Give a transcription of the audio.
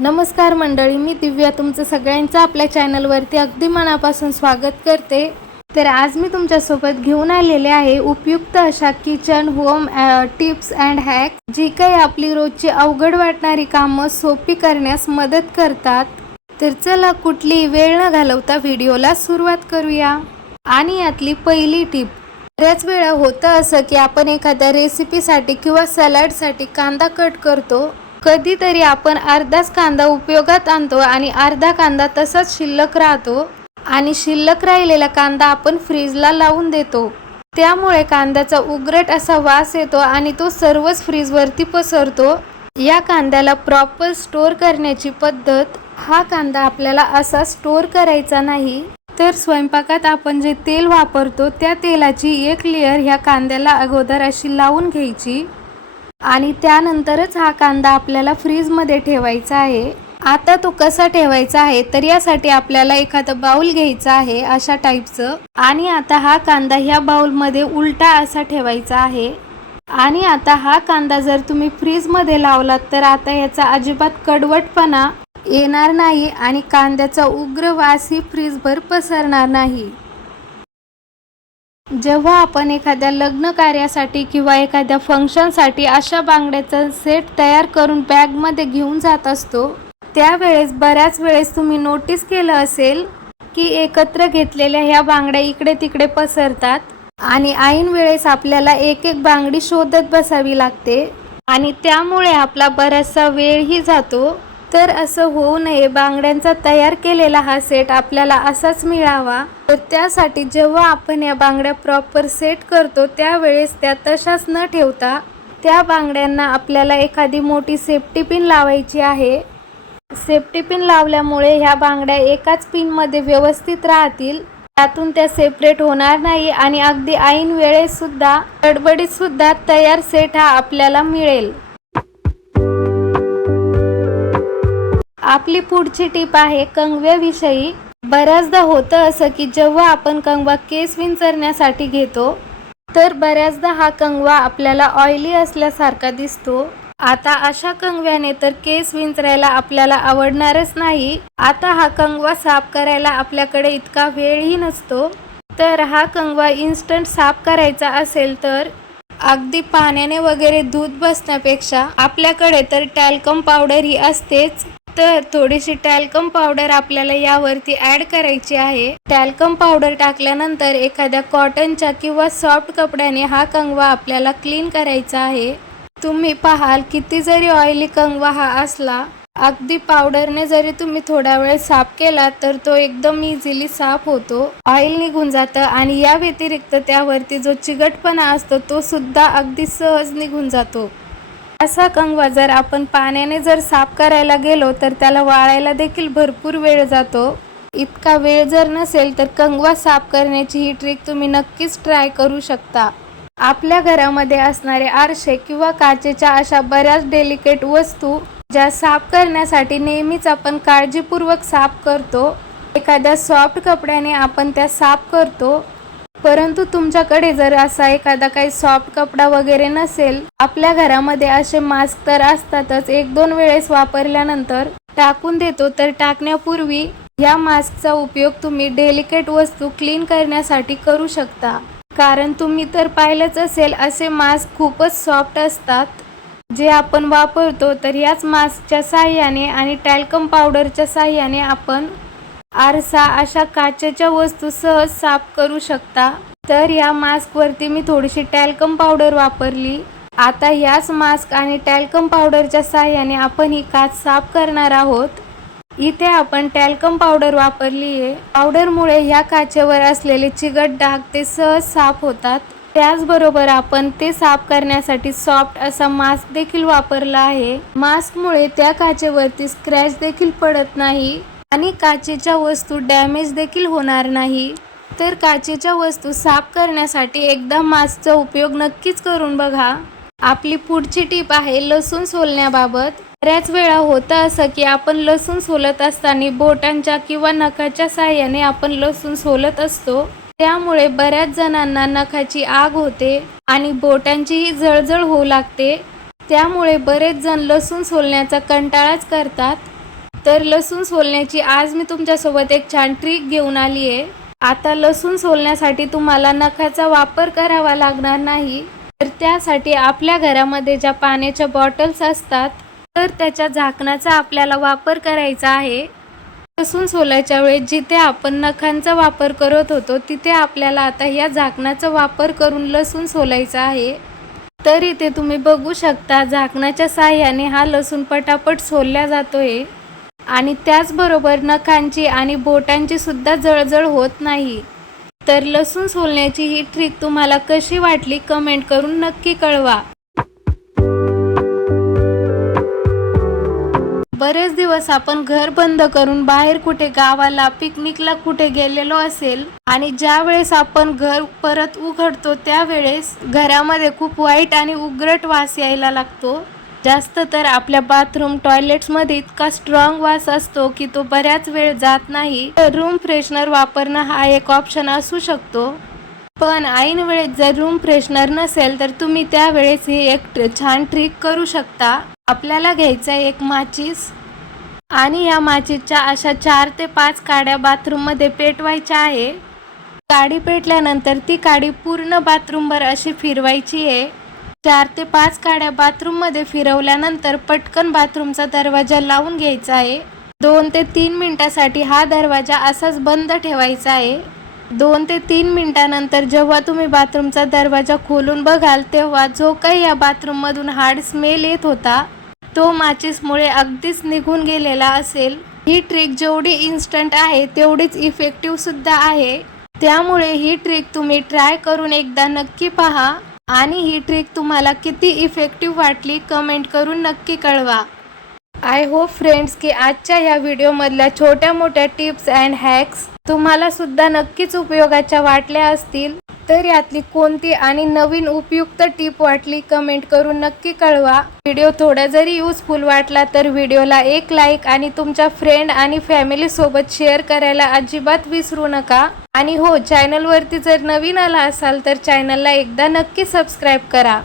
नमस्कार मंडळी, मी दिव्या तुमचं सगळ्यांचं आपल्या चॅनलवरती अगदी मनापासून स्वागत करते। तर आज मी तुमच्यासोबत घेऊन आलेले आहे उपयुक्त अशा kitchen home tips and hack, जी काही आपली रोजची अवघड वाटणारी कामं सोपी करण्यास मदत करतात। तर चला कुठलीही वेळ न घालवता व्हिडिओला सुरुवात करूया। आणि यातली पहिली टिप, बऱ्याच वेळा होतं असं की आपण एखाद्या रेसिपीसाठी किंवा सॅलडसाठी कांदा कट करतो, कधीतरी आपण अर्धाच कांदा उपयोगात आणतो आणि अर्धा कांदा तसाच शिल्लक राहतो आणि शिल्लक राहिलेला कांदा आपण फ्रीजला लावून देतो। त्यामुळे कांद्याचा उग्रट असा वास येतो आणि तो सर्वच फ्रीजवरती पसरतो। या कांद्याला प्रॉपर स्टोअर करण्याची पद्धत, हा कांदा आपल्याला असा स्टोअर करायचा नाही, तर स्वयंपाकात आपण जे तेल वापरतो त्या तेलाची एक लेयर ह्या कांद्याला अगोदर अशी लावून घ्यायची आणि त्यानंतरच हा कांदा आपल्याला फ्रीजमध्ये ठेवायचा आहे। आता तो कसा ठेवायचा आहे, तर यासाठी आपल्याला एखादं बाउल घ्यायचं आहे अशा टाईपचं, आणि आता हा कांदा ह्या बाउलमध्ये उलटा असा ठेवायचा आहे। आणि आता हा कांदा जर तुम्ही फ्रीजमध्ये लावलात तर आता याचा अजिबात कडवटपणा येणार नाही आणि कांद्याचा उग्र वासही फ्रीजभर पसरणार नाही। जेव्हा आपण एखाद्या लग्न कार्यासाठी किंवा एखाद्या फंक्शनसाठी अशा बांगड्याचा सेट तयार करून बॅगमध्ये घेऊन जात असतो, त्यावेळेस बऱ्याच वेळेस तुम्ही नोटीस केलं असेल की एकत्र घेतलेल्या ह्या बांगड्या इकडे तिकडे पसरतात आणि ऐन वेळेस आपल्याला एक एक बांगडी शोधत बसावी लागते आणि त्यामुळे आपला बराचसा वेळही जातो। तर असं होऊ नये, बांगड्यांचा तयार केलेला हा सेट आपल्याला असाच मिळावा, तर त्यासाठी जेव्हा आपण या बांगड्या प्रॉपर सेट करतो त्यावेळेस त्या तशाच न ठेवता त्या बांगड्यांना आपल्याला एखादी मोठी सेफ्टी पिन लावायची आहे। सेफ्टी पिन लावल्यामुळे ह्या बांगड्या एकाच पिनमध्ये व्यवस्थित राहतील, त्यातून त्या सेपरेट होणार नाही आणि अगदी ऐन वेळेसुद्धा गडबडीतसुद्धा तयार सेट हा आपल्याला मिळेल। आपली पुढची टिप आहे कंगव्याविषयी। बऱ्याचदा होतं असं की जेव्हा आपण कंगवा केस विंचरण्यासाठी घेतो तर बऱ्याचदा हा कंगवा आपल्याला ऑइली असल्यासारखा दिसतो। आता अशा कंगव्याने तर केस विंचरायला आपल्याला आवडणारच नाही। आता हा कंगवा साफ करायला आपल्याकडे इतका वेळही नसतो, तर हा कंगवा इन्स्टंट साफ करायचा असेल तर अगदी पाण्याने वगैरे धूत बसण्यापेक्षा आपल्याकडे तर टॅल्कम पावडर ही असतेच, तर थोडीशी टॅल्कम पावडर आपल्याला यावरती ॲड करायची आहे। टॅल्कम पावडर टाकल्यानंतर एखाद्या कॉटनच्या किंवा सॉफ्ट कपड्याने हा कंगवा आपल्याला क्लीन करायचा आहे। तुम्ही पाहाल किती जरी ऑइली कंगवा हा असला, अगदी पावडरने जरी तुम्ही थोडा वेळ साफ केला तर तो एकदम इझिली साफ होतो, ऑइल निघून जातं आणि या व्यतिरिक्त त्यावरती जो चिकटपणा असतो तो सुद्धा अगदी सहज निघून जातो। असा कंगवा जर आपण पाण्याने जर साफ करायला गेलो तर त्याला वाळायला देखील भरपूर वेळ जातो। इतका वेळ जर नसेल तर कंगवा साफ करण्याची ही ट्रिक तुम्ही नक्कीच ट्राय करू शकता। आपल्या घरामध्ये असणारे आरसे किंवा काचेच्या अशा बऱ्याच डेलिकेट वस्तू ज्या साफ करण्यासाठी नेहमीच आपण काळजीपूर्वक साफ करतो, एखाद्या सॉफ्ट कपड्याने आपण त्या साफ करतो, परंतु तुमच्याकडे जर असा एखादा काही सॉफ्ट कपडा वगैरे नसेल, आपल्या घरामध्ये असे मास्क तर असतातच, एक दोन वेळेस वापरल्यानंतर टाकून देतो, तर टाकण्यापूर्वी या मास्कचा उपयोग तुम्ही डेलिकेट वस्तू क्लीन करण्यासाठी करू शकता। कारण तुम्ही तर पाहिलंच असेल, असे मास्क खूपच सॉफ्ट असतात जे आपण वापरतो, तर याच मास्कच्या साहाय्याने आणि टॅल्कम पावडरच्या साहाय्याने आपण आरसा अशा काचेच्या वस्तू सहज साफ करू शकता। तर या मास्कवरती मी थोडीशी टॅल्कम पावडर वापरली। आता याच मास्क आणि टॅल्कम पावडरच्या साहाय्याने आपण ही काच साफ करणार आहोत। इथे आपण टॅल्कम पावडर वापरली आहे। पावडरमुळे ह्या काचेवर असलेले चिकट डाग ते सहज साफ होतात। त्याचबरोबर आपण ते साफ करण्यासाठी सॉफ्ट असा मास्क देखील वापरला आहे। मास्कमुळे त्या काचेवरती स्क्रॅच देखील पडत नाही आणि काचेच्या वस्तू डॅमेज देखील होणार नाही। तर काचेच्या वस्तू साफ करण्यासाठी एकदा मास्कचा उपयोग नक्कीच करून बघा। आपली पुढची टिप आहे लसूण सोलण्याबाबत। बऱ्याच वेळा होतं असं की आपण लसूण सोलत असताना बोटांच्या किंवा नखाच्या साहाय्याने आपण लसूण सोलत असतो, त्यामुळे बऱ्याच जणांना नखाची आग होते आणि बोटांचीही जळजळ होऊ लागते। त्यामुळे बरेच जण लसूण सोलण्याचा कंटाळाच करतात। तर लसूण सोलण्याची आज मी तुमच्यासोबत एक छान ट्रिक घेऊन आली आहे. आता लसूण सोलण्यासाठी तुम्हाला नखाचा वापर करावा लागणार नाही. तर त्यासाठी आपल्या घरामध्ये ज्या पाण्याच्या बॉटल्स असतात तर त्याच्या झाकणाचा आपल्याला वापर करायचा आहे. लसूण सोलायच्या वेळेस जिथे आपण नखांचा वापर करत होतो तिथे आपल्याला आता या झाकणाचा वापर करून लसूण सोलायचा आहे. तर इथे तुम्ही बघू शकता झाकणाच्या साहाय्याने हा लसूण पटापट सोलला जातोय आणि त्याचबरोबर नखांची आणि बोटांची सुद्धा जळजळ होत नाही. तर लसूण सोलण्याची ही ट्रिक तुम्हाला कशी वाटली कमेंट करून नक्की कळवा. बरेच दिवस आपण घर बंद करून बाहेर कुठे गावाला पिकनिकला कुठे गेलेलो असेल आणि ज्या वेळेस आपण घर परत उघडतो त्यावेळेस घरामध्ये खूप वाईट आणि उग्रट वास यायला लागतो. जास्त तर आपल्या बाथरूम टॉयलेट्समध्ये इतका स्ट्रॉंग वास असतो की तो बऱ्याच वेळ जात नाही. तर रूम फ्रेशनर वापरणं हा एक ऑप्शन असू शकतो. पण ऐन वेळेस जर रूम फ्रेशनर नसेल तर तुम्ही त्यावेळेस ही एक छान ट्रिक करू शकता. आपल्याला घ्यायचा एक माचीस आणि या माचीसच्या अशा 4 ते 5 काड्या बाथरूममध्ये पेटवायच्या आहे. काडी पेटल्यानंतर ती काडी पूर्ण बाथरूमभर अशी फिरवायची आहे. 4 ते 5 काड्या बाथरूममध्ये फिरवल्यानंतर पटकन बाथरूमचा दरवाजा लावून घ्यायचा आहे. 2 ते 3 मिनिटासाठी हा दरवाजा असाच बंद ठेवायचा आहे. 2 ते 3 मिनिटानंतर जेव्हा तुम्ही बाथरूमचा दरवाजा खोलून बघाल तेव्हा जो काही या बाथरूममधून हार्ड स्मेल येत होता तो माचीसमुळे अगदीच निघून गेलेला असेल. ही ट्रिक जेवढी इन्स्टंट आहे तेवढीच इफेक्टिव्ह सुद्धा आहे. त्यामुळे ही ट्रिक तुम्ही ट्राय करून एकदा नक्की पहा आणि ही ट्रिक तुम्हाला किती इफेक्टिव्ह वाटली कमेंट करून नक्की कळवा. आय होप फ्रेंड्स की आजच्या या व्हिडिओमधल्या छोट्या मोठ्या टिप्स अँड हॅक्स तुम्हाला सुद्धा नक्कीच उपयोगाच्या वाटल्या असतील. तर यातली कोणती आणि नवीन उपयुक्त टिप वाटली कमेंट करून नक्की कळवा. व्हिडिओ थोडा जरी युजफुल वाटला तर व्हिडिओला एक लाईक आणि तुमच्या फ्रेंड आणि फॅमिली सोबत शेअर करायला अजिबात विसरू नका. आणि हो, चॅनलवरती जर नवीन आला असाल तर चॅनलला एकदा नक्की सबस्क्राईब करा.